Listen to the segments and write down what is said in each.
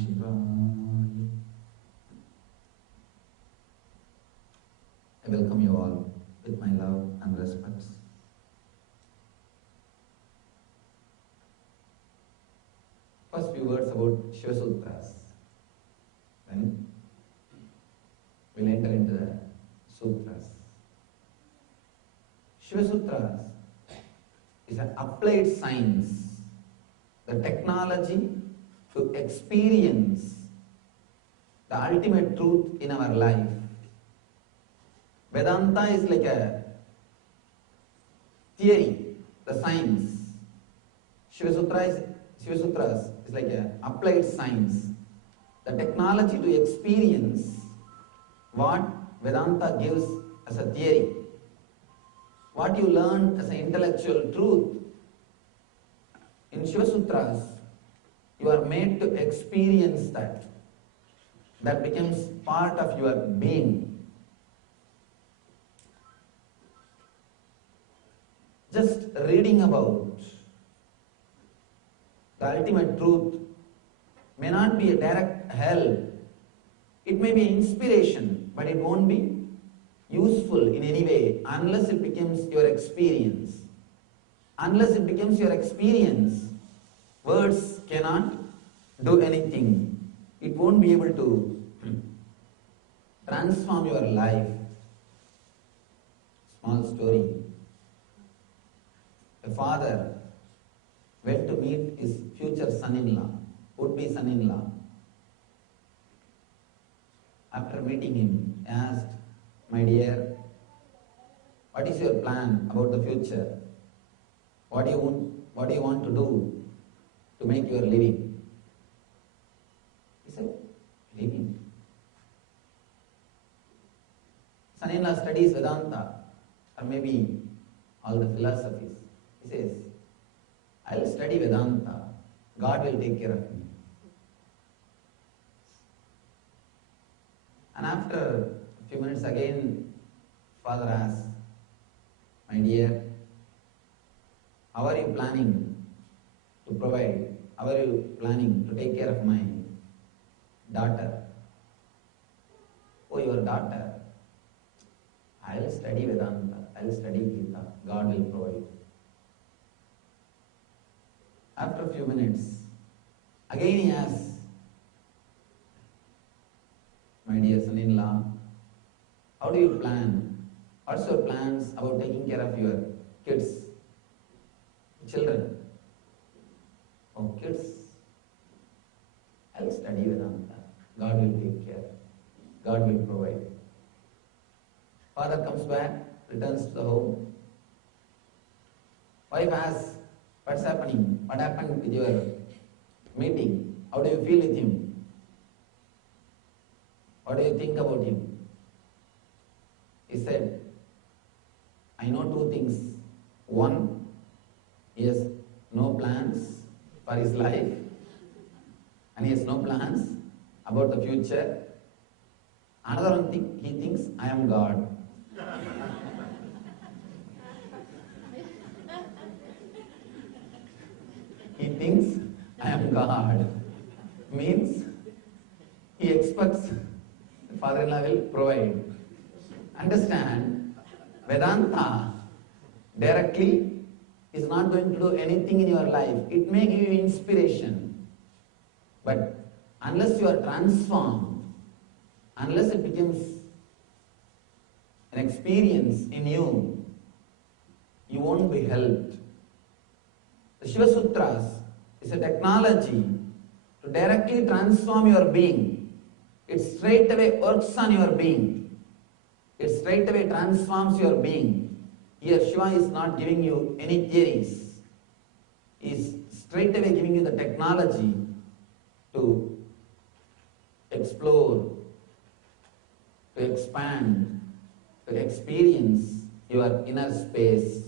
Shivaya. I welcome you all with my love and respects. First few words about Shiva Sutras. Then we'll enter into the Sutras. Shiva Sutras is an applied science, the technology to experience the ultimate truth in our life. Vedanta is like a theory, the science. Shiva Sutras is like an applied science, the technology to experience what Vedanta gives as a theory, what you learn as an intellectual truth. In Shiva Sutras, you are made to experience that. That becomes part of your being. Just reading about the ultimate truth may not be a direct help. It may be inspiration, but it won't be useful in any way unless it becomes your experience. Unless it becomes your experience, words cannot do anything. It won't be able to transform your life. Small story. A father went to meet his future son-in-law, would-be son-in-law. After meeting him, he asked, "My dear, what is your plan about the future? What do you want to do to make your living?" He said, "Living." Son-in-law studies Vedanta, or maybe all the philosophies. He says, "I'll study Vedanta. God will take care of me." And after a few minutes again, father asks, "My dear, how are you planning to provide? How are you planning to take care of my daughter?" "Oh, your daughter? I'll study Vedanta. I'll study Gita. God will provide." After a few minutes, again he asks, "My dear son-in-law, how do you plan? What's your plans about taking care of your kids, children?" "Oh, kids, I'll study Vedanta. God will take care. God will provide." Father comes back, returns to the home. Wife asks, "What's happening? What happened with your meeting? How do you feel with him? What do you think about him?" He said, "I know two things. One, he has no plans for his life, and he has no plans about the future. Another one thing, he thinks I am God." He thinks I am God. Means he expects the father-in-law will provide. Understand, Vedanta directly is not going to do anything in your life. It may give you inspiration. But unless you are transformed, unless it becomes an experience in you, you won't be helped. The Shiva Sutras is a technology to directly transform your being. It straight away works on your being. It straight away transforms your being. Here Shiva is not giving you any theories. He is straight away giving you the technology to explore, to expand, to experience your inner space,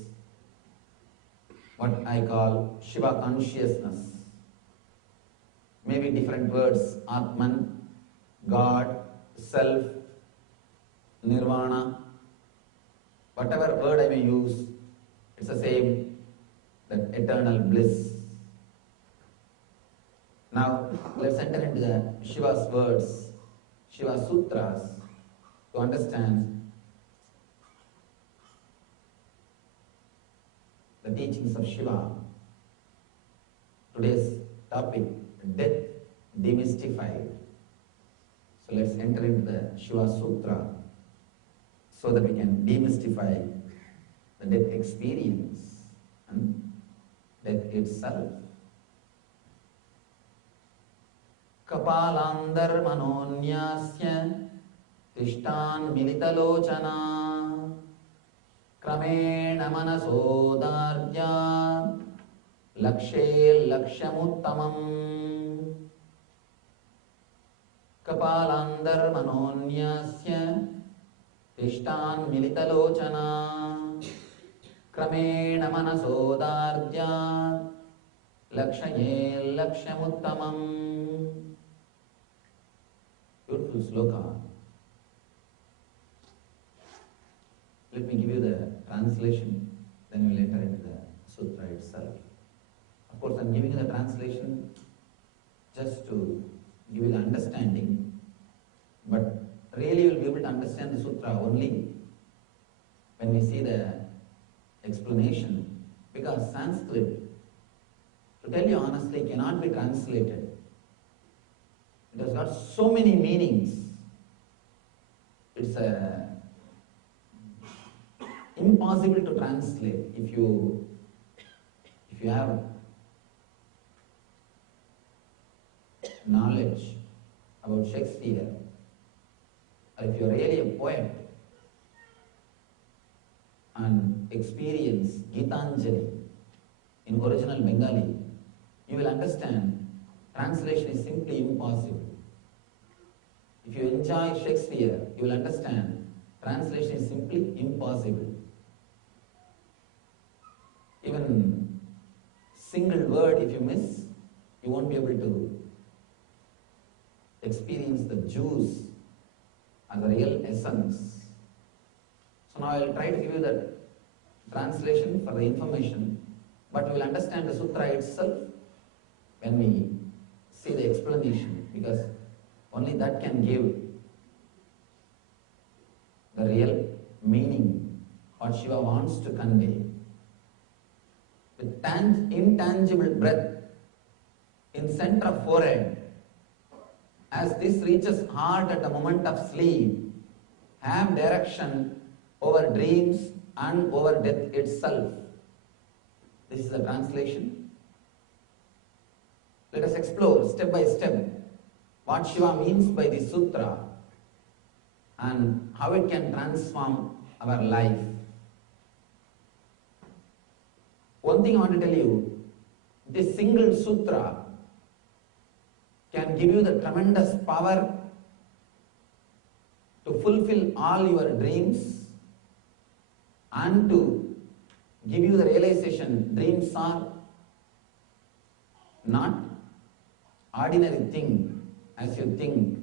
what I call Shiva consciousness. Maybe different words, Atman, God, Self, Nirvana, whatever word I may use, it's the same, that eternal bliss. Now, let's enter into the Shiva's words, Shiva Sutras, to understand the teachings of Shiva. Today's topic, death demystified. So let's enter into the Shiva Sutra so that we can demystify the death experience and death itself. Kapalandar manonyasya tishtan militalochana kramena manasodarya lakshe lakshamuttamam. Kapalandar manonyasya tishtan militalochana kramena manasodarya lakshaye lakshamuttamam. Beautiful sloka. Let me give you the translation, then we'll enter into the sutra itself. Of course, I'm giving you the translation just to give you the understanding, but really you'll be able to understand the sutra only when we see the explanation, because Sanskrit, to tell you honestly, cannot be translated. It has got so many meanings. It's impossible to translate. If you have knowledge about Shakespeare, or if you're really a poet and experience Gitanjali in original Bengali, you will understand translation is simply impossible. If you enjoy Shakespeare, you will understand translation is simply impossible. Even single word if you miss, you won't be able to experience the juice and the real essence. So now I will try to give you the translation for the information, but we will understand the sutra itself when we see the explanation, because only that can give the real meaning, what Shiva wants to convey. With intangible breath in center of forehead, as this reaches heart at the moment of sleep, have direction over dreams and over death itself. This is the translation. Let us explore step by step what Shiva means by this sutra and how it can transform our life. One thing I want to tell you, this single sutra can give you the tremendous power to fulfill all your dreams and to give you the realization dreams are not ordinary thing as you think.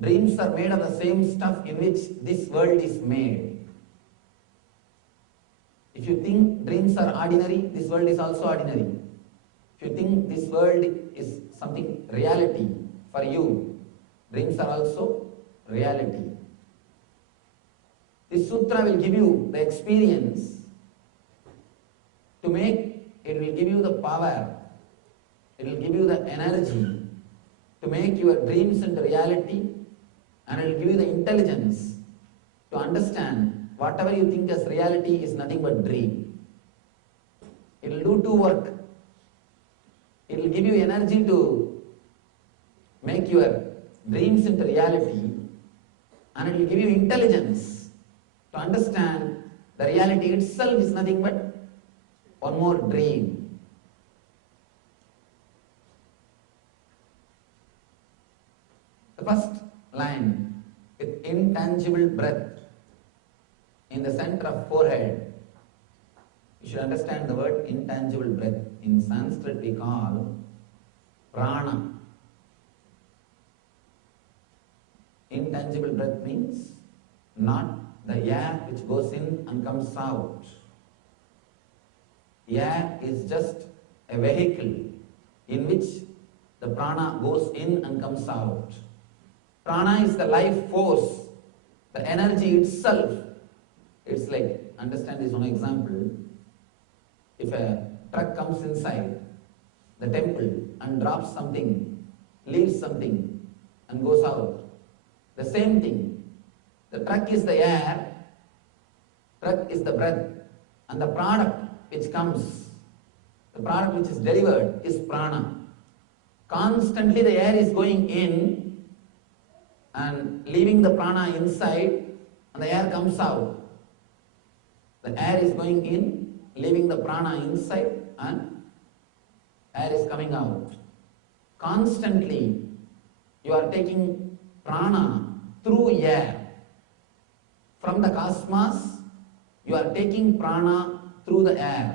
Dreams are made of the same stuff in which this world is made. If you think dreams are ordinary, this world is also ordinary. If you think this world is something reality for you, dreams are also reality. This sutra will give you the experience to make. It will give you the power, it will give you the energy to make your dreams into reality, and it will give you the intelligence to understand whatever you think as reality is nothing but dream. It will do two work. It will give you energy to make your dreams into reality, and it will give you intelligence to understand the reality itself is nothing but one more dream. The first line, with intangible breath in the center of forehead. You should understand the word intangible breath. In Sanskrit we call prana. Intangible breath means not the air which goes in and comes out. Air is just a vehicle in which the prana goes in and comes out. Prana is the life force, the energy itself. It's like, understand this one example. If a truck comes inside the temple and drops something, leaves something and goes out, the same thing. The truck is the air, truck is the breath, and the product which comes, the product which is delivered is prana. Constantly the air is going in and leaving the prana inside, and the air comes out. The air is going in, leaving the prana inside, and air is coming out. Constantly you are taking prana through air. From the cosmos, you are taking prana through the air.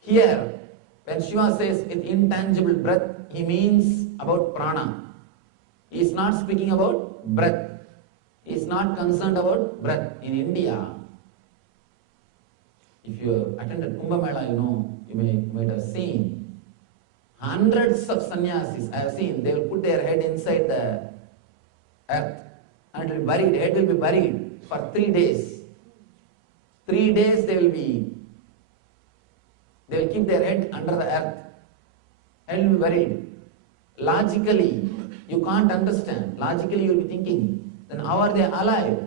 Here, when Shiva says with intangible breath, he means about prana. He is not speaking about breath. He is not concerned about breath. In India, if you have attended Kumbh Mela, you might have seen hundreds of sannyasis. I have seen, they will put their head inside the earth and it will be buried. Head will be buried for 3 days. 3 days they will keep their head under the earth. Head will be buried. Logically, you can't understand. Logically, you will be thinking, then how are they alive?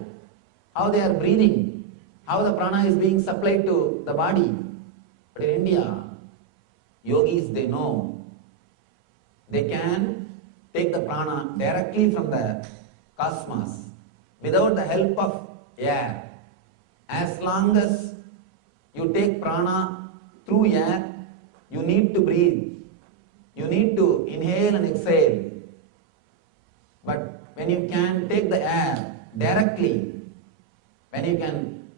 How they are breathing? How the prana is being supplied to the body? But in India, yogis, they know. They can take the prana directly from the cosmos without the help of air. As long as you take prana through air, you need to breathe. You need to inhale and exhale. But when you can take the air directly, when you can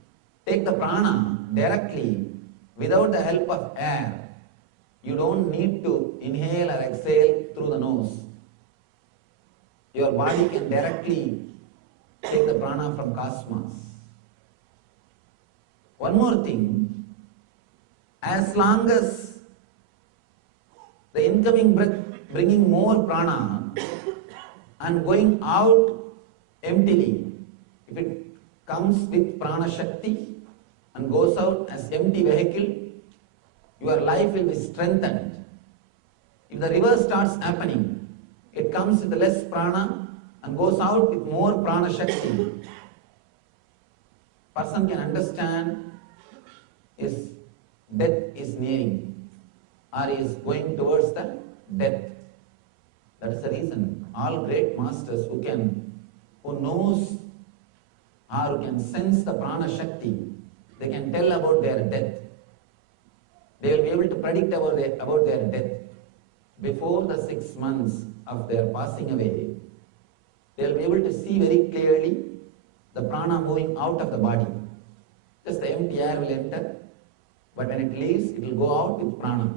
take the prana directly without the help of air, you don't need to inhale or exhale through the nose. Your body can directly take the prana from cosmos. One more thing, as long as the incoming breath bringing more prana and going out emptily, if it comes with prana shakti and goes out as empty vehicle, your life will be strengthened. If the reverse starts happening, it comes with less prana and goes out with more prana shakti, person can understand his death is nearing or he is going towards the death. That is the reason all great masters who knows or who can sense the prana shakti, they can tell about their death. They will be able to predict about their death. Before the 6 months of their passing away, they will be able to see very clearly the prana moving out of the body. Just the empty air will enter, but when it leaves, it will go out with prana.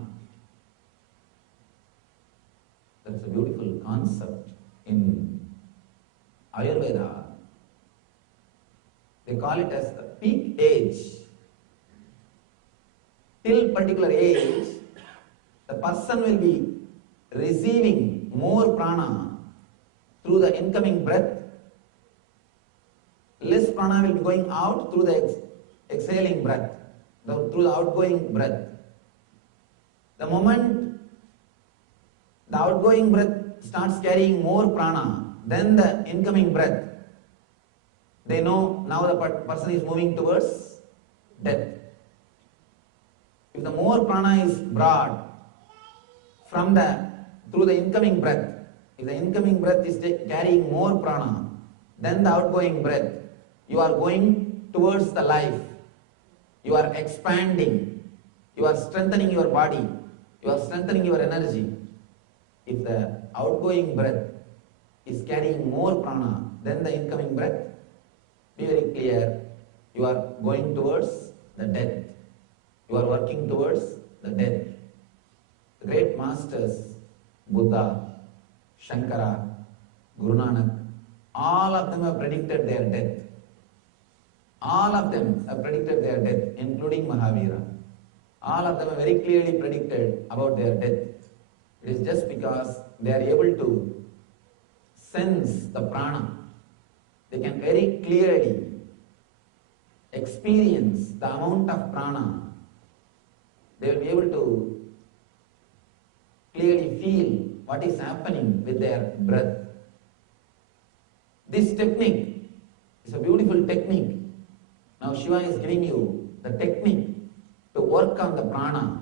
That's a beautiful concept in Ayurveda. They call it as the peak age. Till particular age, the person will be receiving more prana through the incoming breath. Less prana will be going out through the exhaling breath, through the outgoing breath. The moment the outgoing breath starts carrying more prana than the incoming breath, they know now the person is moving towards death. If the more prana is brought through the incoming breath, if the incoming breath is carrying more prana than the outgoing breath, you are going towards the life. You are expanding. You are strengthening your body. You are strengthening your energy. If the outgoing breath is carrying more prana than the incoming breath, be very clear, you are going towards the death. You are working towards the death. The great masters, Buddha, Shankara, Guru Nanak, all of them have predicted their death. All of them have predicted their death, including Mahavira. all of them are very clearly predicted about their death. It is just because they are able to sense the prana. They can very clearly experience the amount of prana. They will be able to clearly feel what is happening with their breath. This technique is a beautiful technique. Now Shiva is giving you the technique to work on the prana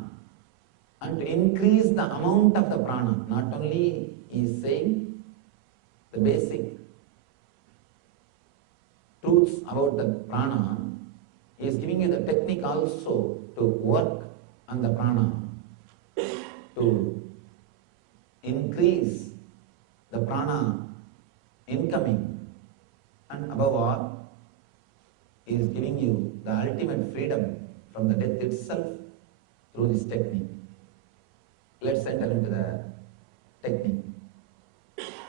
and to increase the amount of the prana. Not only he is saying the basic truths about the prana, he is giving you the technique also to work on the prana, to increase the prana incoming, and above all, he is giving you the ultimate freedom from the death itself through this technique. Let's enter into the technique.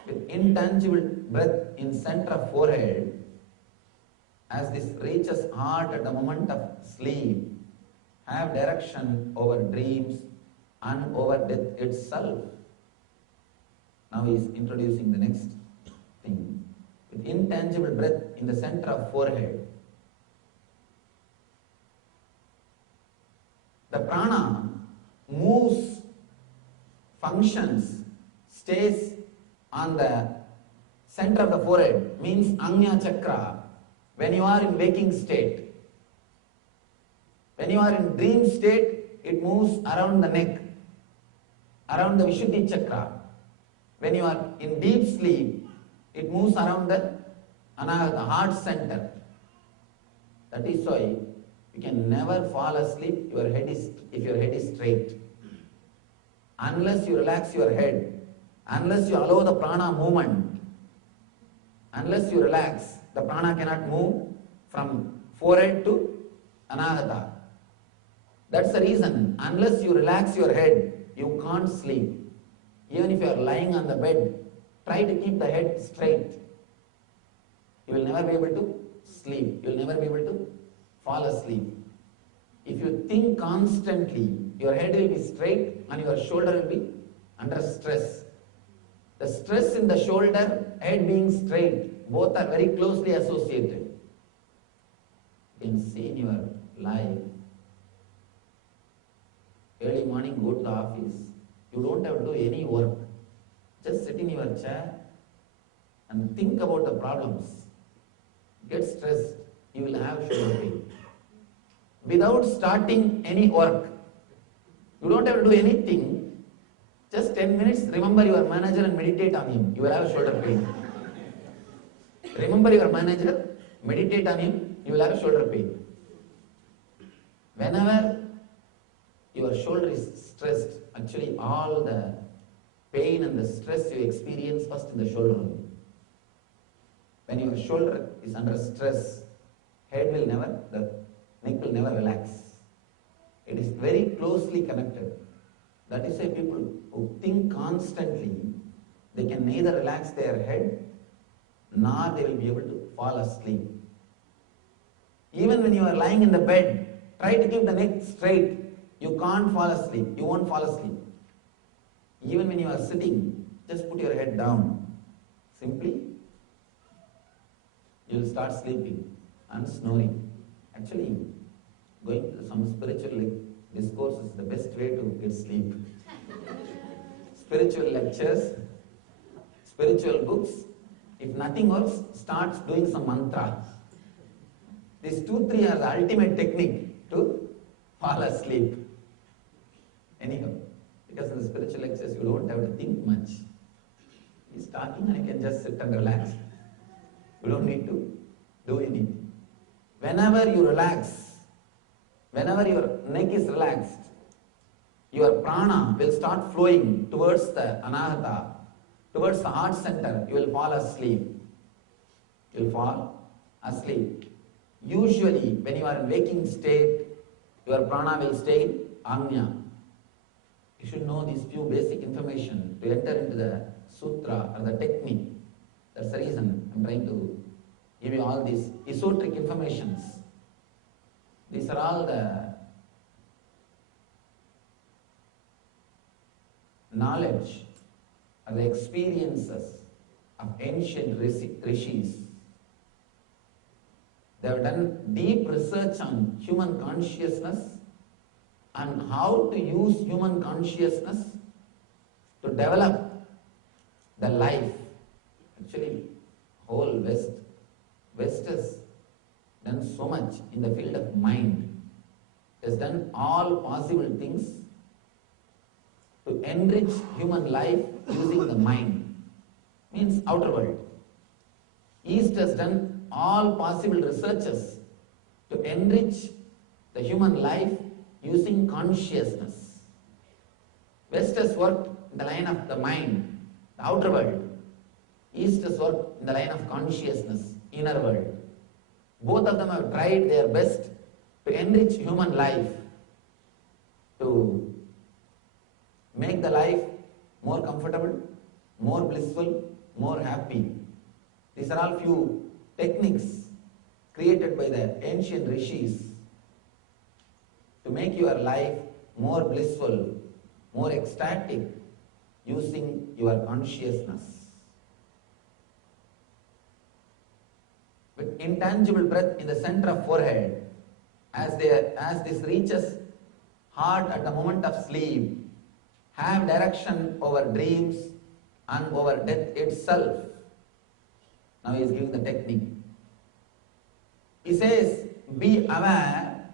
With intangible breath in center of forehead, as this reaches heart at the moment of sleep, have direction over dreams and over death itself. Now he is introducing the next thing. With intangible breath in the center of forehead, the prana moves, functions, stays on the center of the forehead, means Agnya Chakra, when you are in waking state. When you are in dream state, it moves around the neck, around the Vishuddhi Chakra. When you are in deep sleep, it moves around the Anahata, heart center. That is why you can never fall asleep if your head is straight. Unless you relax your head, unless you allow the prana movement, unless you relax, the prana cannot move from forehead to Anahata. That's the reason, unless you relax your head, you can't sleep. Even if you are lying on the bed, try to keep the head straight. You will never be able to sleep. You will never be able to fall asleep. If you think constantly, your head will be straight and your shoulder will be under stress. The stress in the shoulder, head being straight, both are very closely associated. You can see in your life, early morning go to the office, you don't have to do any work. Just sit in your chair and think about the problems. Get stressed, you will have shoulder pain. Without starting any work, you don't have to do anything. Just 10 minutes, remember your manager and meditate on him. You will have shoulder pain. Remember your manager, meditate on him, you will have shoulder pain. Whenever your shoulder is stressed, actually all the pain and the stress you experience first in the shoulder. When your shoulder is under stress, the neck will never relax. It is very closely connected. That is why people who think constantly, they can neither relax their head nor they will be able to fall asleep. Even when you are lying in the bed, try to keep the neck straight. You can't fall asleep. You won't fall asleep. Even when you are sitting, just put your head down. Simply, you will start sleeping and snoring. Actually, going to some spiritual discourses is the best way to get sleep. Spiritual lectures, spiritual books, if nothing else, starts doing some mantra. These 2-3 are the ultimate technique to fall asleep. Anyhow, because in the spiritual lectures you don't have to think much. He's talking and you can just sit and relax. You don't need to do anything. Whenever you relax, whenever your neck is relaxed, your prana will start flowing towards the anahata, towards the heart center. You will fall asleep. You will fall asleep. Usually, when you are in waking state, your prana will stay in agnya. You should know these few basic information to enter into the sutra or the technique. That's the reason I'm trying to give you all these esoteric informations. These are all the knowledge or the experiences of ancient rishis. They have done deep research on human consciousness and how to use human consciousness to develop the life. Actually, whole West has done so much in the field of mind. It has done all possible things to enrich human life using the mind, means outer world. East has done all possible researches to enrich the human life using consciousness. West has worked in the line of the mind, the outer world. East has worked in the line of consciousness, inner world. Both of them have tried their best to enrich human life, to make the life more comfortable, more blissful, more happy. These are all few techniques created by the ancient rishis to make your life more blissful, more ecstatic, using your consciousness. With intangible breath in the center of forehead, as this reaches heart at the moment of sleep, have direction over dreams and over death itself. Now he is giving the technique. He says, be aware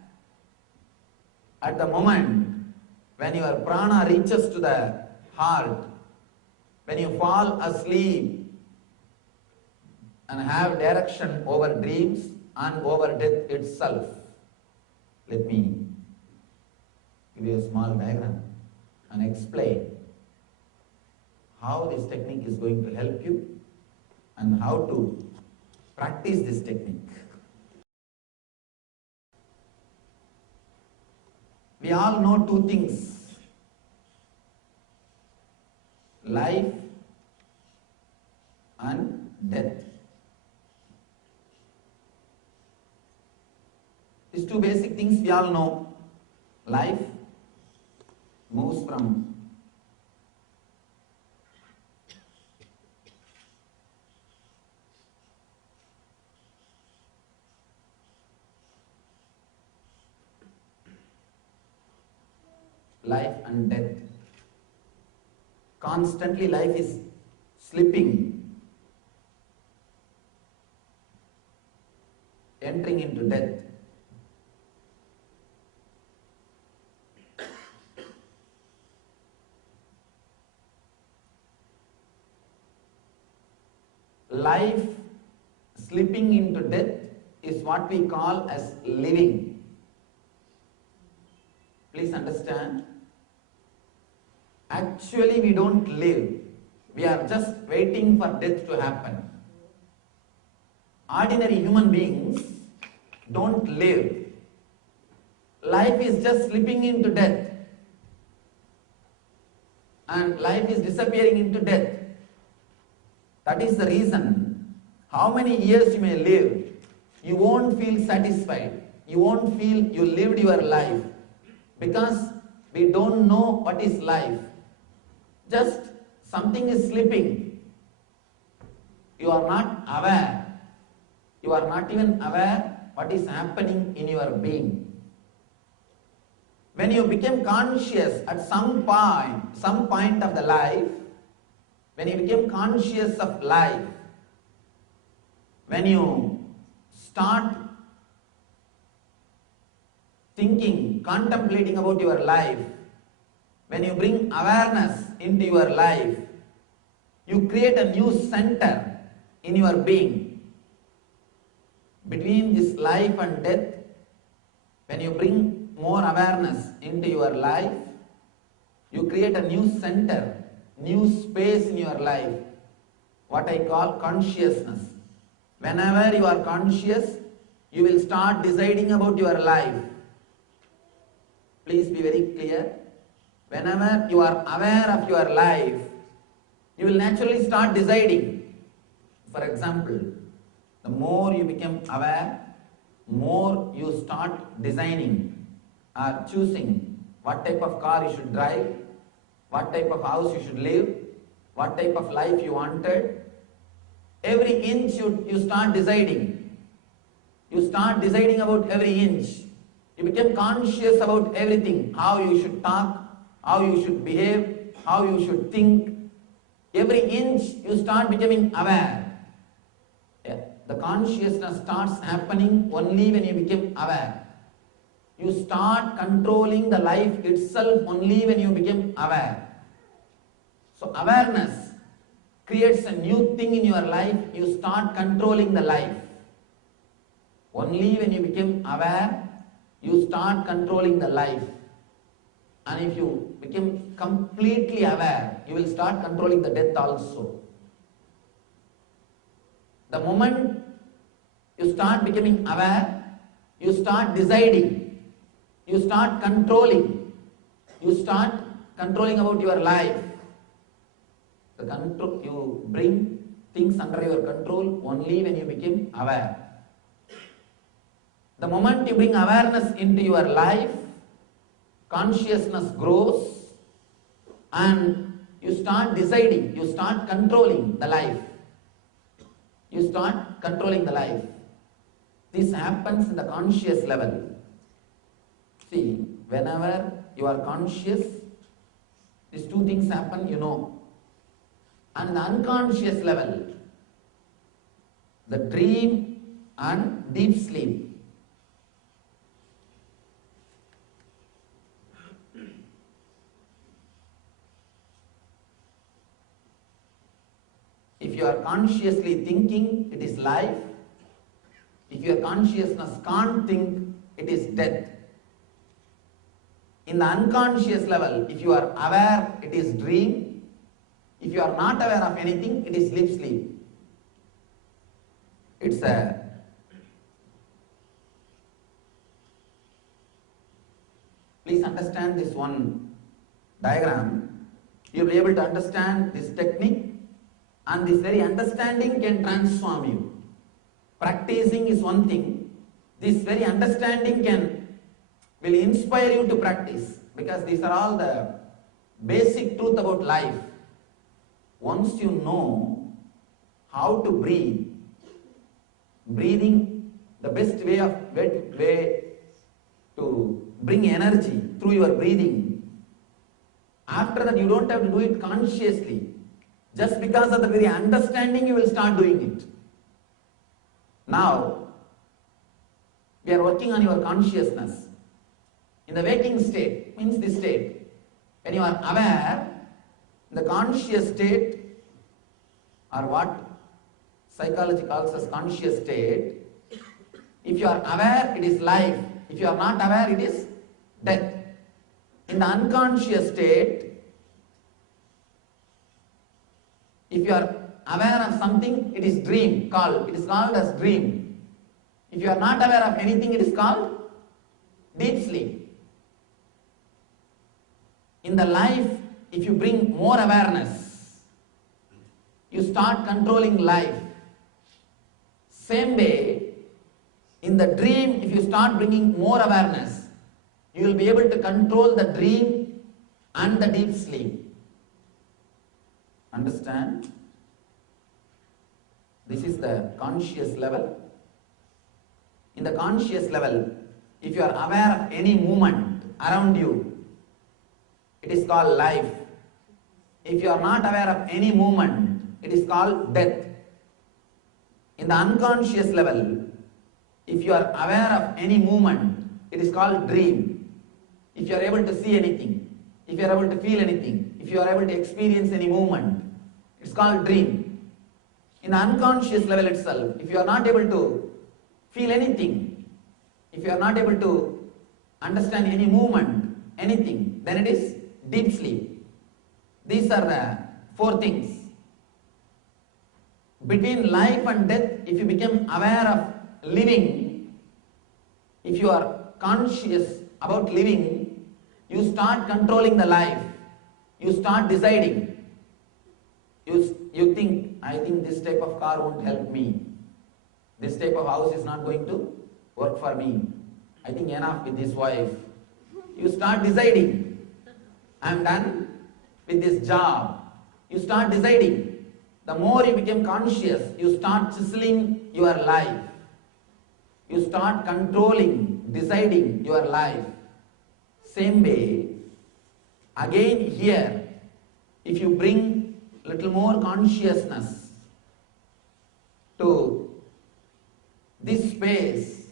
at the moment when your prana reaches to the heart, when you fall asleep and have direction over dreams and over death itself. Let me give you a small diagram and explain how this technique is going to help you and how to practice this technique. We all know two things: life and death. These two basic things we all know. Life moves from life and death. Constantly life is slipping, entering into death. Life slipping into death is what we call as living. Please understand, actually we don't live. We are just waiting for death to happen. Ordinary human beings don't live. Life is just slipping into death. And life is disappearing into death. That is the reason, how many years you may live, you won't feel satisfied. You won't feel you lived your life. Because we don't know what is life. Just something is slipping. You are not aware. You are not even aware what is happening in your being. When you became conscious at some point of the life, when you became conscious of life, when you start thinking, contemplating about your life, when you bring awareness into your life, you create a new center in your being. Between this life and death, when you bring more awareness into your life, you create a new center, new space in your life, what I call consciousness. Whenever you are conscious, you will start deciding about your life. Please be very clear. Whenever you are aware of your life, you will naturally start deciding. For example, the more you become aware, more you start designing or choosing what type of car you should drive, what type of house you should live, what type of life you wanted. Every inch you start deciding. You start deciding about every inch. You become conscious about everything, how you should talk, how you should behave, how you should think. Every inch you start becoming aware. The consciousness starts happening only when you become aware. You start controlling the life itself only when you become aware. So awareness creates a new thing in your life. You start controlling the life. Only when you become aware, you start controlling the life. And if you become completely aware, you will start controlling the death also. The moment you start becoming aware, you start deciding, you start controlling, you start controlling about your life. You bring things under your control only when you become aware. The moment you bring awareness into your life, consciousness grows and you start deciding, you start controlling the life. You start controlling the life. This happens in the conscious level. See, whenever you are conscious, these two things happen, you know. And the unconscious level, the dream and deep sleep. If you are consciously thinking, it is life. If your consciousness can't think, it is death. In the unconscious level, if you are aware, it is dream. If you are not aware of anything, it is deep sleep. It's a please understand this one diagram. You will be able to understand this technique. And this very understanding can transform you. Practicing is one thing. This very understanding will inspire you to practice, because these are all the basic truth about life. Once you know how to breathe, breathing, the best way to bring energy through your breathing. After that, you don't have to do it consciously. Just because of the very understanding, you will start doing it. Now, we are working on your consciousness. In the waking state, means this state, when you are aware, the conscious state, or what psychology calls as conscious state, if you are aware, it is life. If you are not aware, it is death. In the unconscious state, if you are aware of something, it is dream called. It is called as dream. If you are not aware of anything, it is called deep sleep. In the life, if you bring more awareness, you start controlling life. Same way, in the dream, if you start bringing more awareness, you will be able to control the dream and the deep sleep. Understand? This is the conscious level. In the conscious level, if you are aware of any movement around you, it is called life. If you are not aware of any movement, it is called death. In the unconscious level, if you are aware of any movement, it is called dream. If you are able to see anything, if you are able to feel anything, if you are able to experience any movement, it's called dream. In the unconscious level itself, if you are not able to feel anything, if you are not able to understand any movement, anything, then it is deep sleep. These are the four things. Between life and death, if you become aware of living, if you are conscious about living, you start controlling the life. You start deciding. You think, I think this type of car won't help me. This type of house is not going to work for me. I think enough with this wife. You start deciding. I am done with this job. You start deciding. The more you become conscious, you start chiseling your life. You start controlling, deciding your life. Same way, again here, if you bring little more consciousness to this space,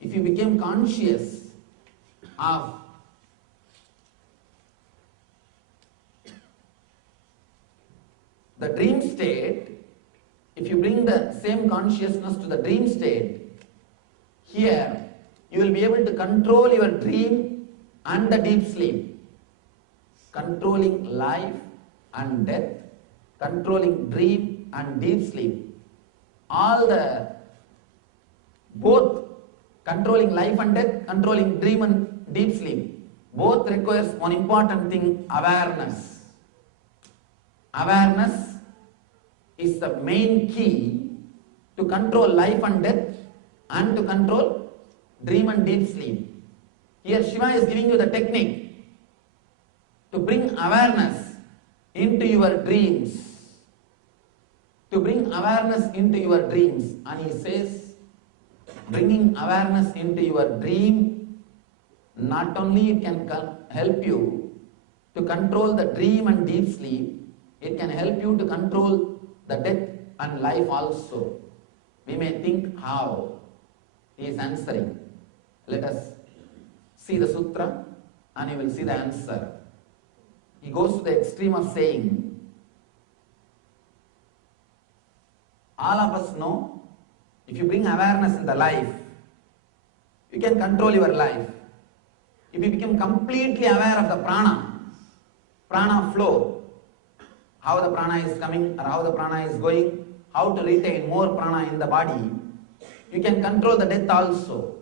if you become conscious of the dream state, if you bring the same consciousness to the dream state, here you will be able to control your dream and the deep sleep, controlling life and death, controlling dream and deep sleep. Both controlling life and death, controlling dream and deep sleep, both requires one important thing, awareness. Awareness is the main key to control life and death and to control dream and deep sleep. Here Shiva is giving you the technique to bring awareness into your dreams. To bring awareness into your dreams. And he says, bringing awareness into your dream, not only it can help you to control the dream and deep sleep, it can help you to control the death and life also. We may think how he is answering. Let us see the sutra and you will see the answer. He goes to the extreme of saying, all of us know, if you bring awareness in the life, you can control your life. If you become completely aware of the prana flow, how the prana is coming or how the prana is going, how to retain more prana in the body, you can control the death also.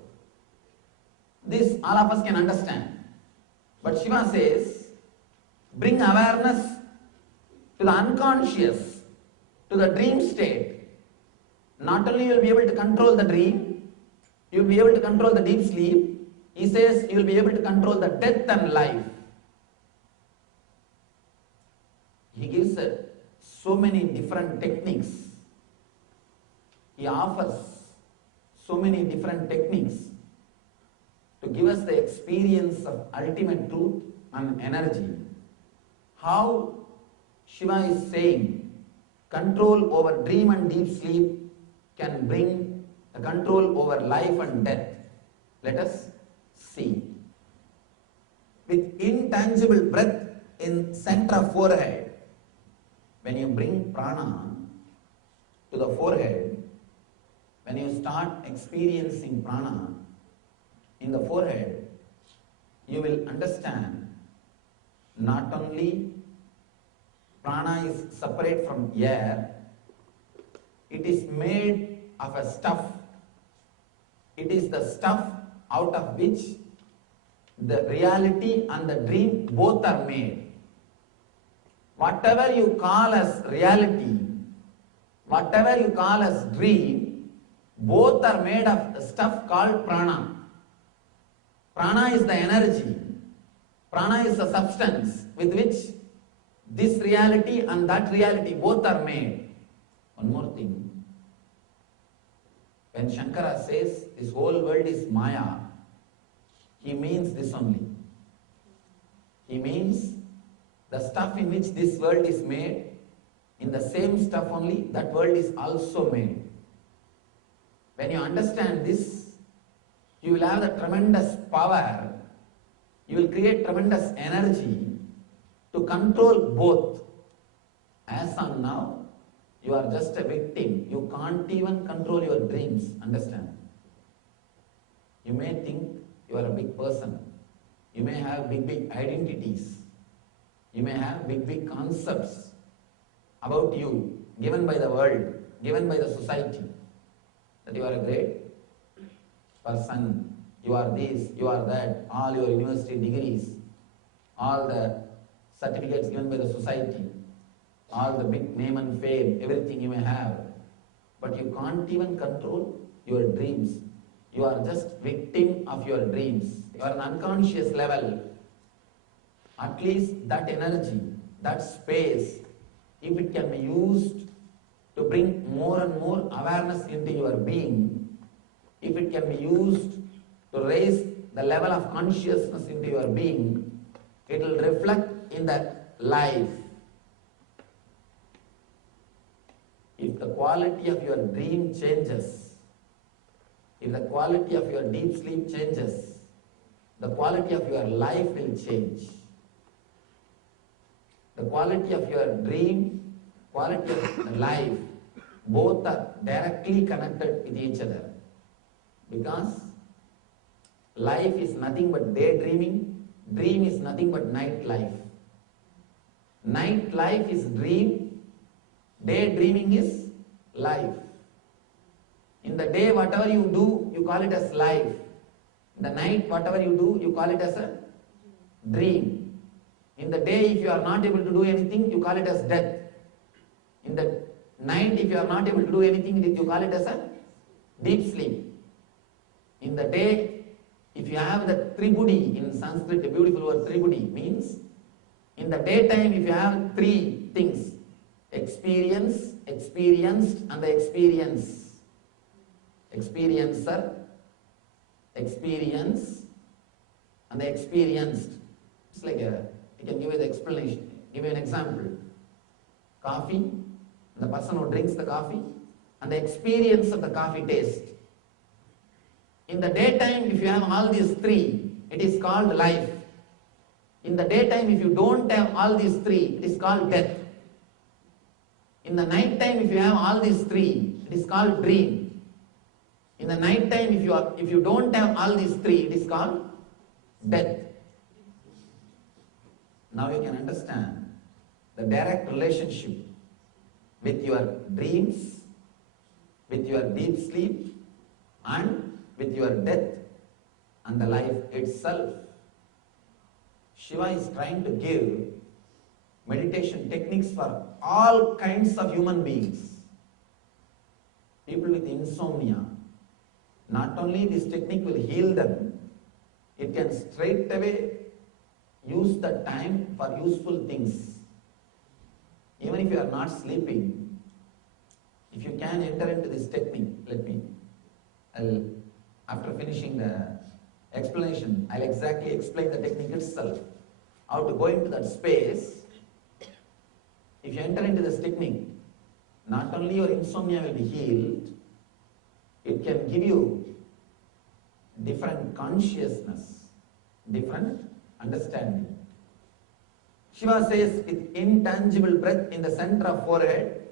This all of us can understand. But Shiva says, bring awareness to the unconscious, to the dream state. Not only you will be able to control the dream, you will be able to control the deep sleep. He says you will be able to control the death and life. He gives so many different techniques. He offers so many different techniques to give us the experience of ultimate truth and energy. How Shiva is saying control over dream and deep sleep can bring the control over life and death. Let us see. With intangible breath in center of forehead, when you bring prana to the forehead, when you start experiencing prana in the forehead, you will understand not only prana is separate from air, it is made of a stuff. It is the stuff out of which the reality and the dream both are made. Whatever you call as reality, whatever you call as dream, both are made of the stuff called prana. Prana is the energy. Prana is the substance with which this reality and that reality both are made. One more thing. When Shankara says this whole world is Maya, he means this only. He means the stuff in which this world is made, in the same stuff only, that world is also made. When you understand this, you will have the tremendous power, you will create tremendous energy to control both. As on now, you are just a victim. You can't even control your dreams. Understand? You may think you are a big person. You may have big identities. You may have big concepts about you, given by the world, given by the society, that you are a great person, you are this, you are that, all your university degrees, all the certificates given by the society, all the big name and fame, everything you may have, but you can't even control your dreams. You are just victim of your dreams. You are an unconscious level. At least that energy, that space, if it can be used to bring more and more awareness into your being, if it can be used to raise the level of consciousness into your being, it will reflect in that life. If the quality of your dream changes, if the quality of your deep sleep changes, the quality of your life will change. The quality of your dream, quality of life, both are directly connected with each other. Because life is nothing but daydreaming, dream is nothing but night life. Night life is dream, daydreaming is life. In the day, whatever you do, you call it as life. In the night, whatever you do, you call it as a dream. In the day, if you are not able to do anything, you call it as death. In the night, if you are not able to do anything, you call it as a deep sleep. In the day, if you have the tribudi, in Sanskrit, the beautiful word tribudi means, in the daytime, if you have three things, experience, experienced, and the experience. Experiencer, experience, and the experienced. It's like you can give you the explanation, give you an example. Coffee, the person who drinks the coffee, and the experience of the coffee taste. In the daytime, if you have all these three, it is called life. In the daytime, if you don't have all these three, it is called death. In the night time, if you have all these three, it is called dream. In the night time, if you don't have all these three, it is called death. Now you can understand the direct relationship with your dreams, with your deep sleep, and with your death and the life itself. Shiva is trying to give meditation techniques for all kinds of human beings. People with insomnia, not only this technique will heal them, it can straight away use the time for useful things. Even if you are not sleeping, if you can enter into this technique, after finishing the explanation, I'll exactly explain the technique itself, how to go into that space. If you enter into this technique, not only your insomnia will be healed, it can give you different consciousness, different understanding. Shiva says, with intangible breath in the center of forehead,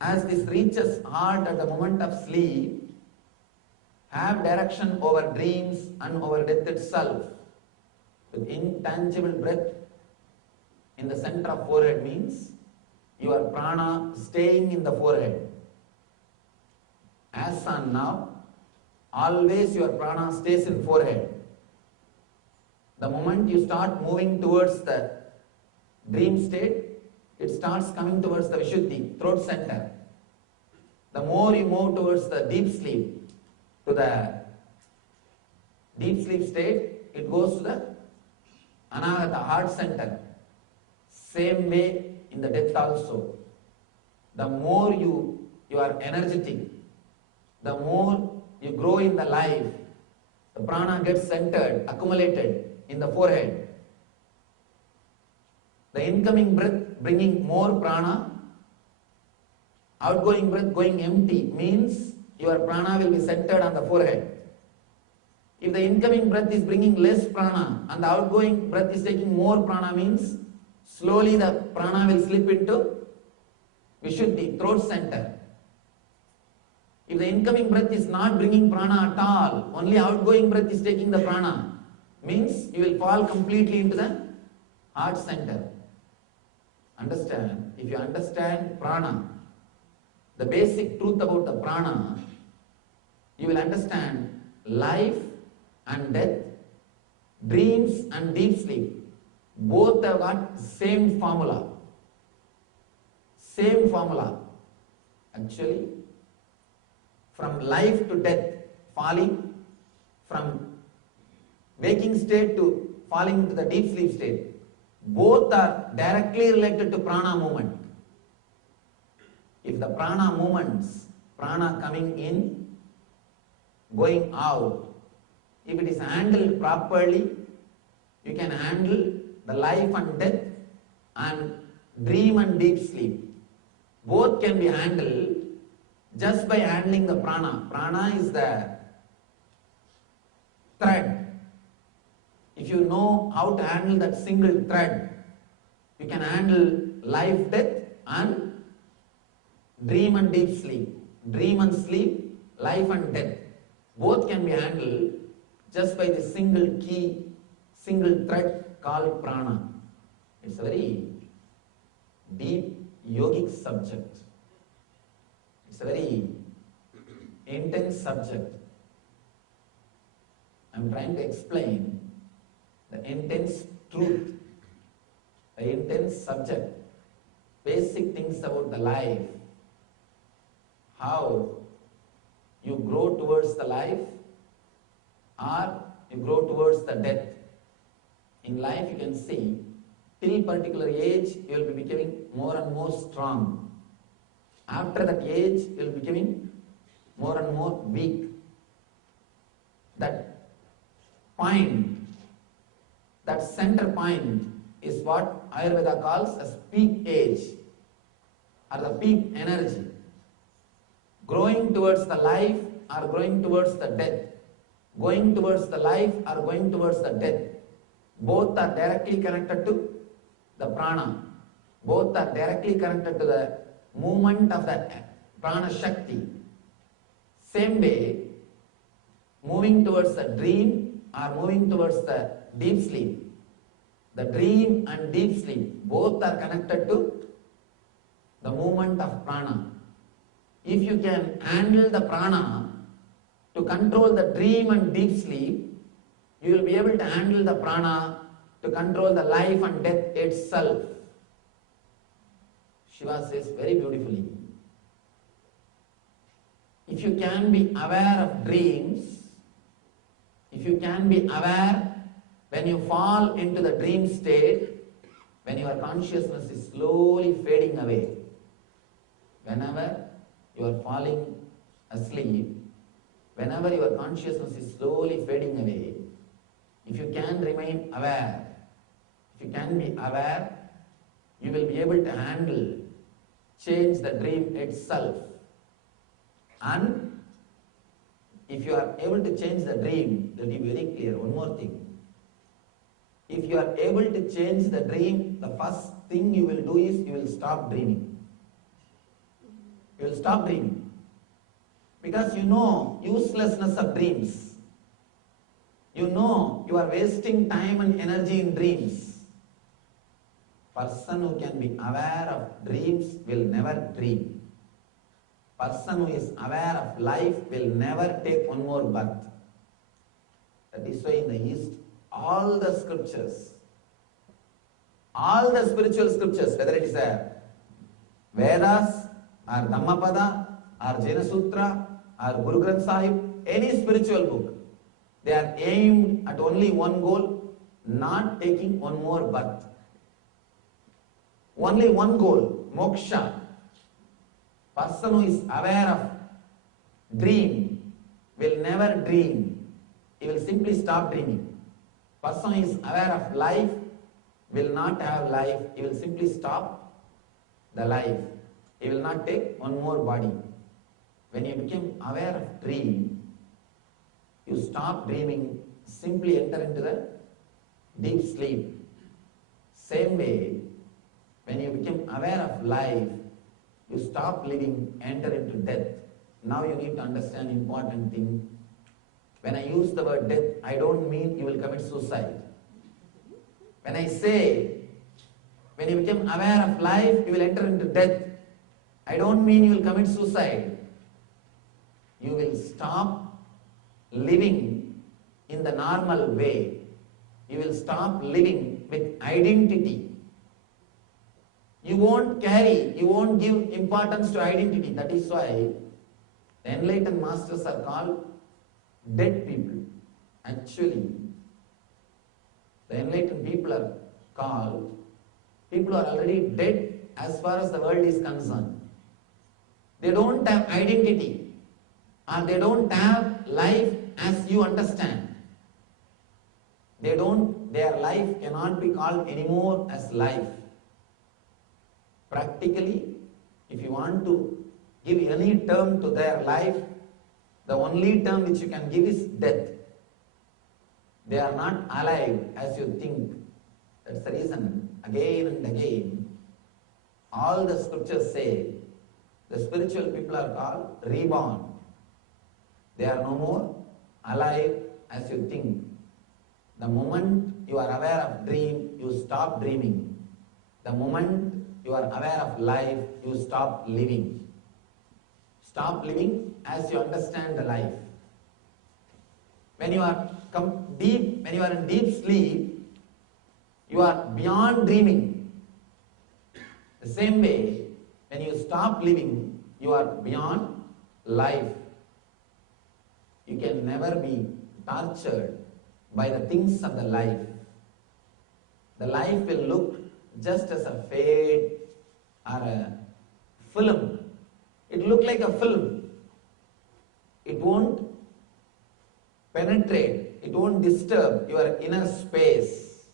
as this reaches heart at the moment of sleep, have direction over dreams and over death itself. With intangible breath in the center of forehead means your prana staying in the forehead. As on now, always your prana stays in forehead. The moment you start moving towards the dream state, it starts coming towards the Vishuddhi, throat center. The more you move towards the deep sleep, to the deep sleep state, it goes to the Anahata, heart center. Same way in the death also. The more you are energetic, the more you grow in the life, the prana gets centered, accumulated in the forehead. The incoming breath bringing more prana, outgoing breath going empty means your prana will be centered on the forehead. If the incoming breath is bringing less prana and the outgoing breath is taking more prana means slowly the prana will slip into Vishuddhi, throat center. If the incoming breath is not bringing prana at all, only outgoing breath is taking the prana, means you will fall completely into the heart center. Understand? If you understand prana, the basic truth about the prana, you will understand life and death, dreams and deep sleep. Both have got same formula. Same formula. Actually, from life to death, falling, from waking state to falling into the deep sleep state, Both are directly related to prana movement. If the prana movements, prana coming in, going out, if it is handled properly, you can handle the life and death and dream and deep sleep. Both can be handled just by handling the prana. Prana is the thread. If you know how to handle that single thread, you can handle life, death and dream and deep sleep. Dream and sleep, life and death. Both can be handled just by the single key, single thread called prana. It's a very deep yogic subject. It's a very intense subject. I'm trying to explain the intense truth, the intense subject, basic things about the life, how you grow towards the life or you grow towards the death. In life you can see, till particular age you will be becoming more and more strong. After that age you will be becoming more and more weak. That point, that center point is what Ayurveda calls as peak age or the peak energy. Growing towards the life or going towards the death. Going towards the life or going towards the death. Both are directly connected to the prana. Both are directly connected to the movement of the prana shakti. Same way, moving towards the dream or moving towards the deep sleep. The dream and deep sleep both are connected to the movement of prana. If you can handle the prana to control the dream and deep sleep, you will be able to handle the prana to control the life and death itself. Shiva says very beautifully, if you can be aware of dreams, if you can be aware when you fall into the dream state, when your consciousness is slowly fading away, whenever you are falling asleep, whenever your consciousness is slowly fading away, if you can remain aware, if you can be aware, you will be able to handle, change the dream itself. And if you are able to change the dream, let me be very clear, one more thing. If you are able to change the dream, the first thing you will do is you will stop dreaming. You will stop dreaming. Because you know uselessness of dreams. You know you are wasting time and energy in dreams. Person who can be aware of dreams will never dream. Person who is aware of life will never take one more birth. That is why in the East, all the scriptures, all the spiritual scriptures, whether it is a Vedas or Dhammapada or Jain Sutra or Guru Granth Sahib, any spiritual book, they are aimed at only one goal, not taking one more birth. Only one goal, moksha. Person who is aware of dream will never dream. He will simply stop dreaming. Person who is aware of life will not have life. He will simply stop the life. He will not take one more body. When you become aware of dream, you stop dreaming, simply enter into the deep sleep. Same way, when you become aware of life, you stop living, enter into death. Now you need to understand important thing. When I use the word death, I don't mean you will commit suicide. When I say, when you become aware of life, you will enter into death, I don't mean you will commit suicide. You will stop living in the normal way. You will stop living with identity. You won't carry, you won't give importance to identity. That is why the enlightened masters are called dead people. Actually, the enlightened people are called, people are already dead as far as the world is concerned. They don't have identity, or they don't have life as you understand. Their life cannot be called anymore as life. Practically, if you want to give any term to their life, the only term which you can give is death. They are not alive as you think. That's the reason, again and again, all the scriptures say the spiritual people are called reborn. They are no more alive as you think. The moment you are aware of dream, you stop dreaming. The moment you are aware of life, you stop living. Stop living as you understand the life. When you are in deep sleep, you are beyond dreaming. The same way, when you stop living, you are beyond life. You can never be tortured by the things of the life. The life will look just as a fade or a film. It will look like a film. It won't penetrate, it won't disturb your inner space.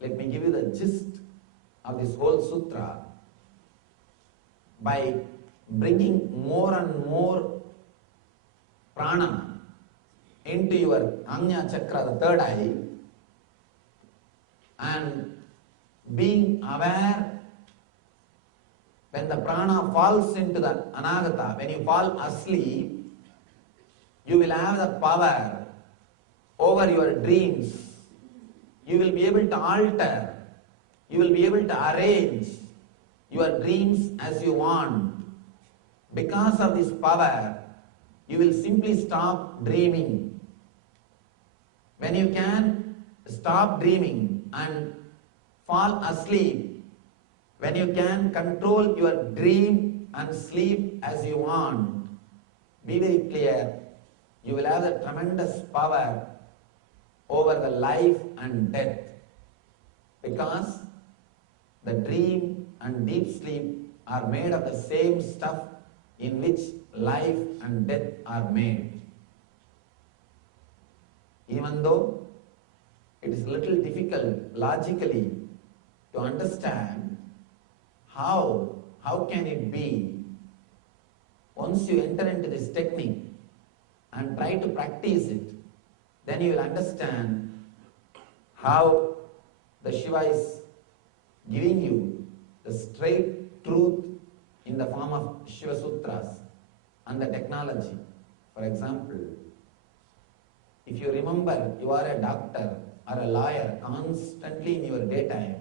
Let me give you the gist of this whole sutra. By bringing more and more prana into your Ajna chakra, the third eye, and being aware when the prana falls into the anagata, when you fall asleep, you will have the power over your dreams. You will be able to alter, you will be able to arrange your dreams as you want. Because of this power, you will simply stop dreaming. When you can stop dreaming and fall asleep, when you can control your dream and sleep as you want, be very clear, you will have the tremendous power over the life and death. Because the dream and deep sleep are made of the same stuff in which life and death are made. Even though it is a little difficult logically to understand how can it be, once you enter into this technique and try to practice it, then you will understand how the Shiva is giving you the straight truth in the form of Shiva Sutras and the technology. For example, if you remember you are a doctor or a lawyer constantly in your daytime,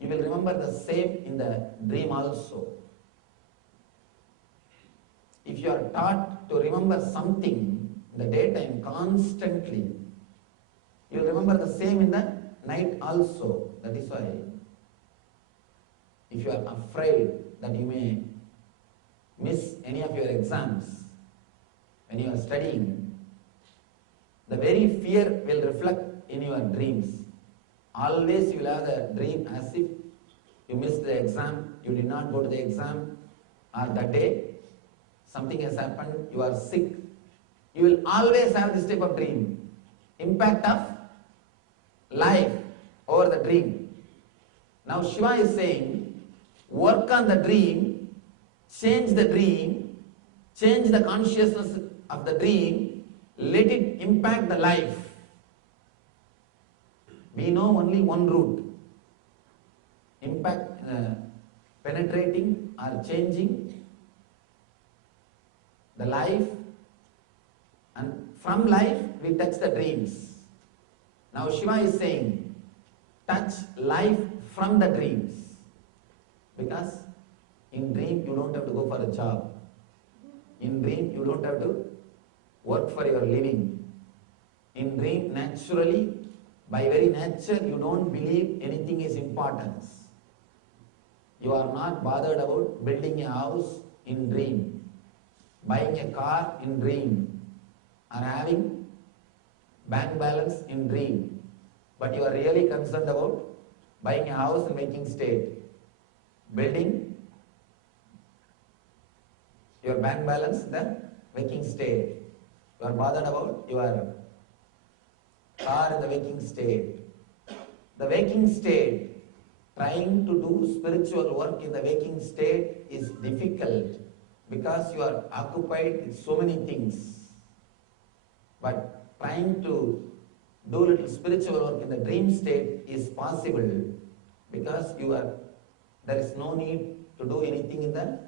you will remember the same in the dream also. If you are taught to remember something in the daytime constantly, you will remember the same in the night also. That is why, if you are afraid that you may miss any of your exams when you are studying, the very fear will reflect in your dreams. Always you will have the dream as if you missed the exam, you did not go to the exam, or that day something has happened, you are sick. You will always have this type of dream. Impact of life over the dream. Now Shiva is saying, work on the dream, change the consciousness of the dream, let it impact the life. We know only one route. Impact, penetrating or changing the life, and from life we touch the dreams. Now Shiva is saying, touch life from the dreams. Because in dream you don't have to go for a job. In dream you don't have to work for your living. In dream, naturally, by very nature, you don't believe anything is importance. You are not bothered about building a house in dream, buying a car in dream, or having bank balance in dream. but you are really concerned about buying a house in waking state, building your bank balance in the waking state. You are bothered about your car in the waking state. The waking state, trying to do spiritual work in the waking state is difficult because you are occupied with so many things. But trying to do little spiritual work in the dream state is possible because there is no need to do anything in the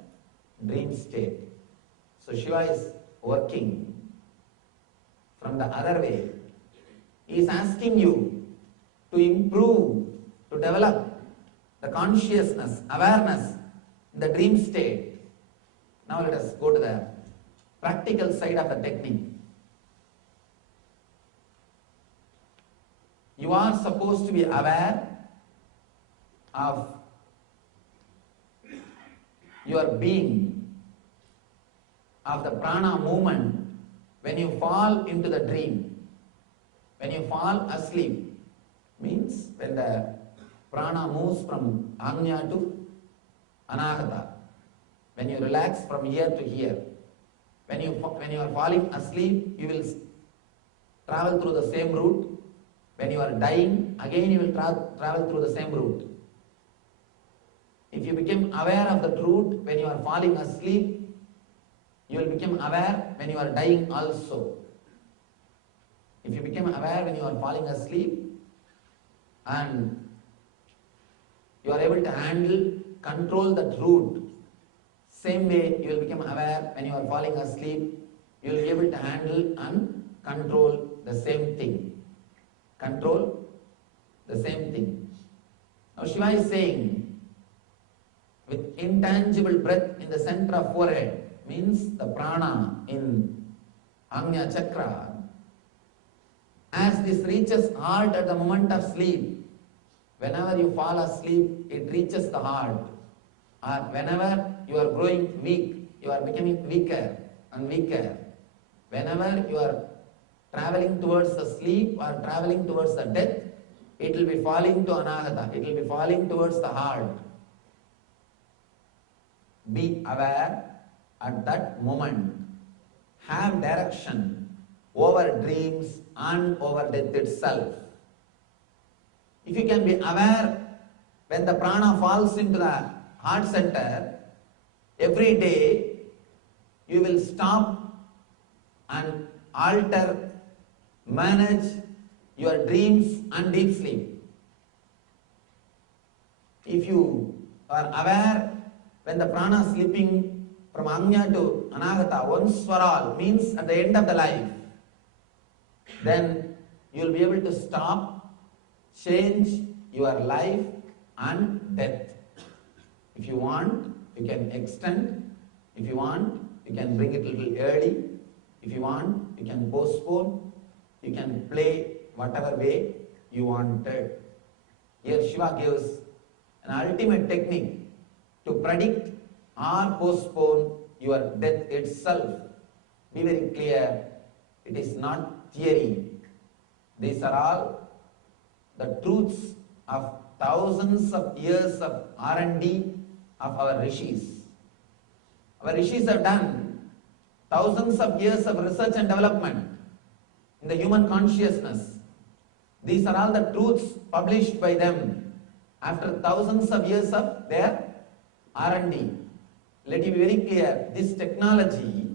dream state. So Shiva is working from the other way. He is asking you to improve, to develop the consciousness, awareness in the dream state. Now let us go to the practical side of the technique. You are supposed to be aware of your being, of the prana movement when you fall into the dream. When you fall asleep, means when the prana moves from Agnya to Anahata. When you relax from here to here. When you are falling asleep, you will travel through the same route. When you are dying, again you will travel through the same route. If you become aware of the truth when you are falling asleep, you will become aware when you are dying also. If you become aware when you are falling asleep and you are able to control the truth, same way you will become aware when you are falling asleep, you will be able to handle and control the same thing. Control the same thing. Now Shiva is saying, with intangible breath in the center of forehead, means the prana in Agnya Chakra, as this reaches heart at the moment of sleep, whenever you fall asleep, it reaches the heart. Or whenever you are growing weak, you are becoming weaker and weaker. Whenever you are traveling towards the sleep or traveling towards the death, it will be falling to Anahata, it will be falling towards the heart. Be aware at that moment. Have direction over dreams and over death itself. If you can be aware when the prana falls into the heart center, every day you will stop and alter, manage your dreams and deep sleep. If you are aware when the prana is slipping from Agnya to Anahata once for all, means at the end of the life, then you will be able to stop, change your life and death. If you want, you can extend. If you want, you can bring it a little early. If you want, you can postpone. You can play whatever way you wanted. Here Shiva gives an ultimate technique to predict or postpone your death itself. Be very clear, it is not theory. These are all the truths of thousands of years of R&D of our rishis. Our rishis have done thousands of years of research and development in the human consciousness. These are all the truths published by them after thousands of years of their R&D. Let me be very clear, this technology,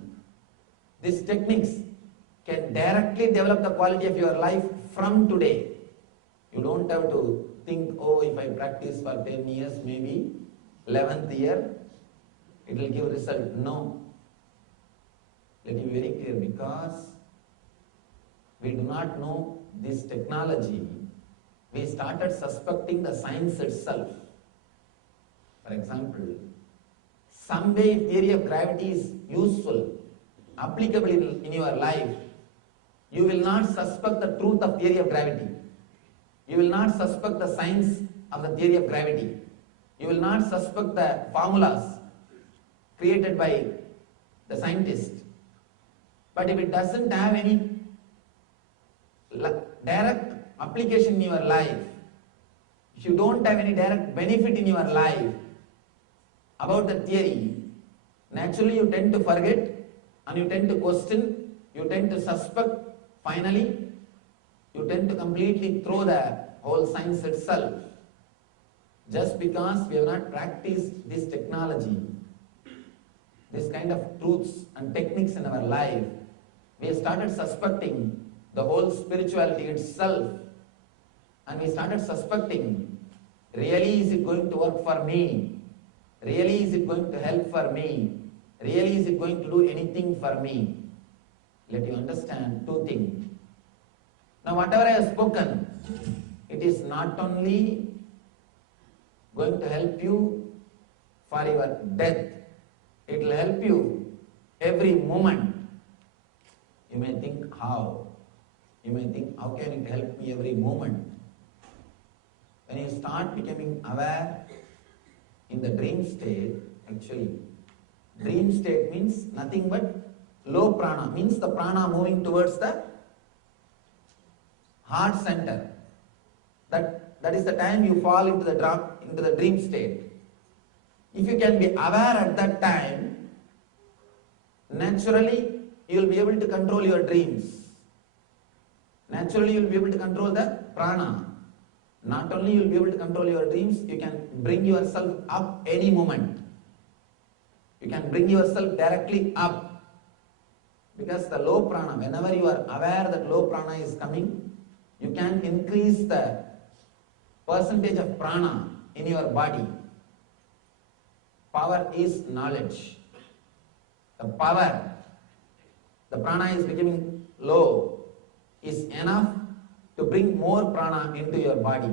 these techniques can directly develop the quality of your life from today. You don't have to think, oh, if I practice for 10 years, maybe 11th year, it will give result. No. Let me be very clear, because we do not know this technology, we started suspecting the science itself. For example, some way theory of gravity is useful, applicable in your life, you will not suspect the truth of theory of gravity. You will not suspect the science of the theory of gravity. You will not suspect the formulas created by the scientist. But if it doesn't have any direct application in your life, if you don't have any direct benefit in your life about the theory, naturally you tend to forget and you tend to question, you tend to suspect, finally you tend to completely throw the whole science itself. Just because we have not practiced this technology, this kind of truths and techniques in our life, we have started suspecting the whole spirituality itself, and we started suspecting, really is it going to work for me? Really is it going to help for me? Really is it going to do anything for me? Let you understand two things. Now whatever I have spoken, it is not only going to help you for your death, it will help you every moment. You may think how? You may think, how can it help me every moment? When you start becoming aware in the dream state, actually, dream state means nothing but low prana, means the prana moving towards the heart center. That is the time you fall into the dream state. If you can be aware at that time, naturally you will be able to control your dreams. Naturally you will be able to control the prana. Not only you will be able to control your dreams, you can bring yourself up any moment. You can bring yourself directly up. Because the low prana, whenever you are aware that low prana is coming, you can increase the percentage of prana in your body. Power is knowledge. The power, the prana is becoming low, is enough to bring more prana into your body.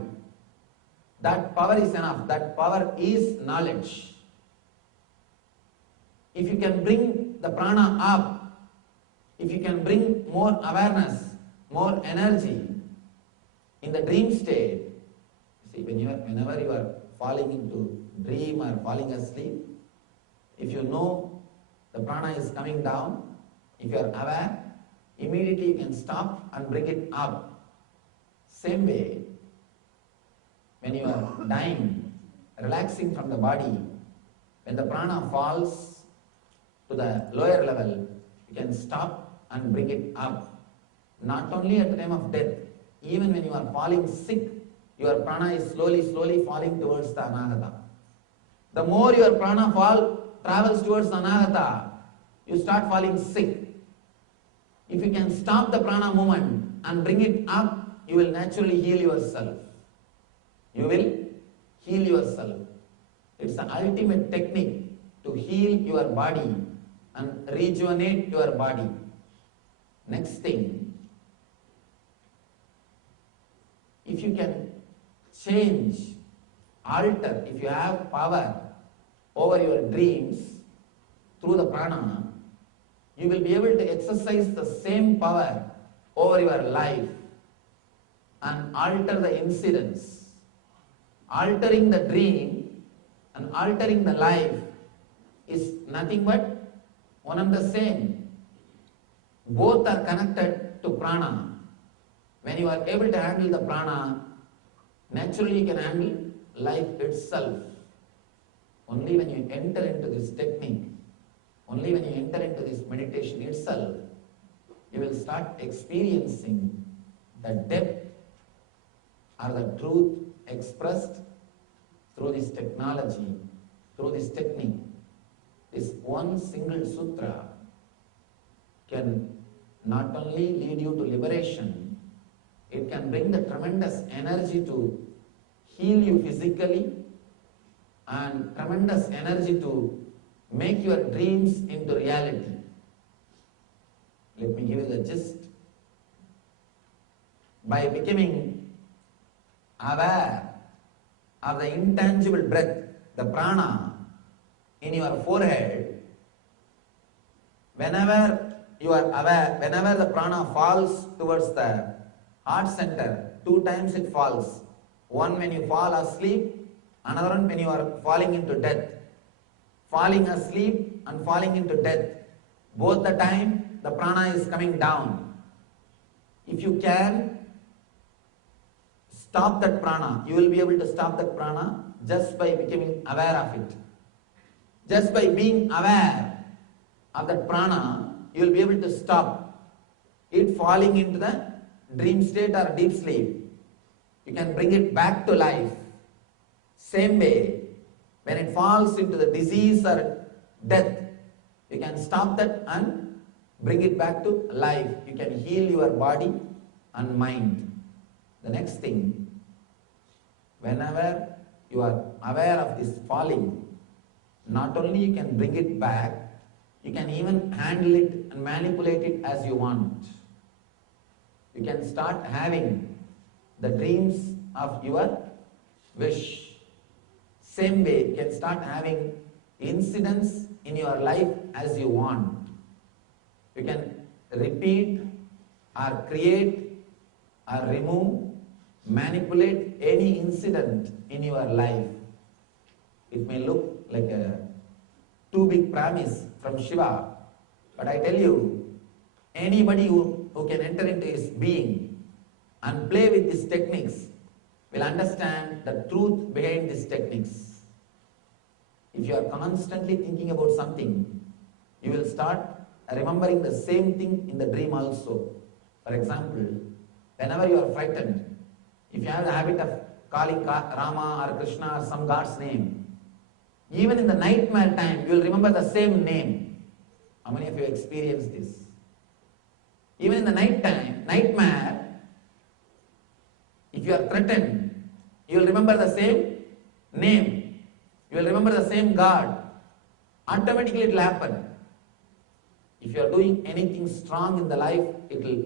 That power is enough. That power is knowledge. If you can bring the prana up, if you can bring more awareness, more energy in the dream state, see, whenever you are falling into dream or falling asleep, if you know the prana is coming down, if you are aware, immediately you can stop and bring it up. Same way, when you are dying, relaxing from the body, when the prana falls to the lower level, you can stop and bring it up. Not only at the time of death, even when you are falling sick, your prana is slowly falling towards the anahata. The more your prana travels towards the anahata, you start falling sick. If you can stop the prana movement and bring it up, you will naturally heal yourself. You will heal yourself. It's the ultimate technique to heal your body and rejuvenate your body. Next thing, if you can change, alter, if you have power over your dreams through the prana, you will be able to exercise the same power over your life and alter the incidents. Altering the dream and altering the life is nothing but one and the same. Both are connected to prana. When you are able to handle the prana, naturally you can handle life itself. Only when you enter into this technique, only when you enter into this meditation itself, you will start experiencing the depth or the truth expressed through this technology, through this technique. This one single sutra can not only lead you to liberation, it can bring the tremendous energy to heal you physically and tremendous energy to make your dreams into reality. Let me give you the gist. By becoming aware of the intangible breath, the prana in your forehead, whenever you are aware, whenever the prana falls towards the heart center, 2 times it falls. One when you fall asleep, another one when you are falling into death. Falling asleep and falling into death, both the time the prana is coming down. If you can stop that prana. You will be able to stop that prana just by becoming aware of it. Just by being aware of that prana, you will be able to stop it falling into the dream state or deep sleep. You can bring it back to life. Same way, when it falls into the disease or death, you can stop that and bring it back to life. You can heal your body and mind. The next thing, whenever you are aware of this falling, not only you can bring it back, you can even handle it and manipulate it as you want. You can start having the dreams of your wish. Same way, you can start having incidents in your life as you want. You can repeat or create or remove, manipulate any incident in your life. It may look like a too big promise from Shiva, but I tell you, anybody who can enter into his being and play with these techniques will understand the truth behind these techniques. If you are constantly thinking about something, you will start remembering the same thing in the dream also. For example, whenever you are frightened, if you have the habit of calling Rama or Krishna or some God's name, even in the nightmare time, you will remember the same name. How many of you experience this? Even in the nightmare, if you are threatened, you will remember the same name. You will remember the same God. Automatically it will happen. If you are doing anything strong in the life, it will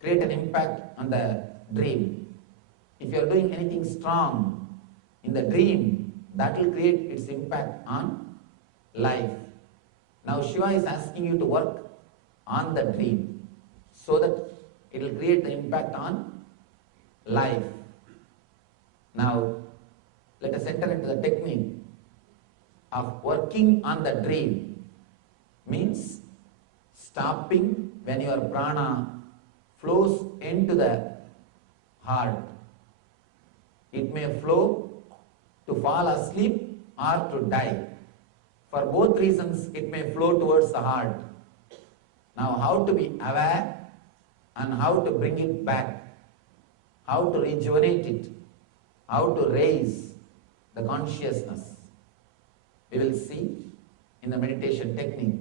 create an impact on the dream. If you are doing anything strong in the dream, that will create its impact on life. Now Shiva is asking you to work on the dream so that it will create the impact on life. Now let us enter into the technique of working on the dream. Means stopping when your prana flows into the heart. It may flow to fall asleep or to die. For both reasons, it may flow towards the heart. Now, how to be aware and how to bring it back, how to rejuvenate it, how to raise the consciousness, we will see in the meditation technique.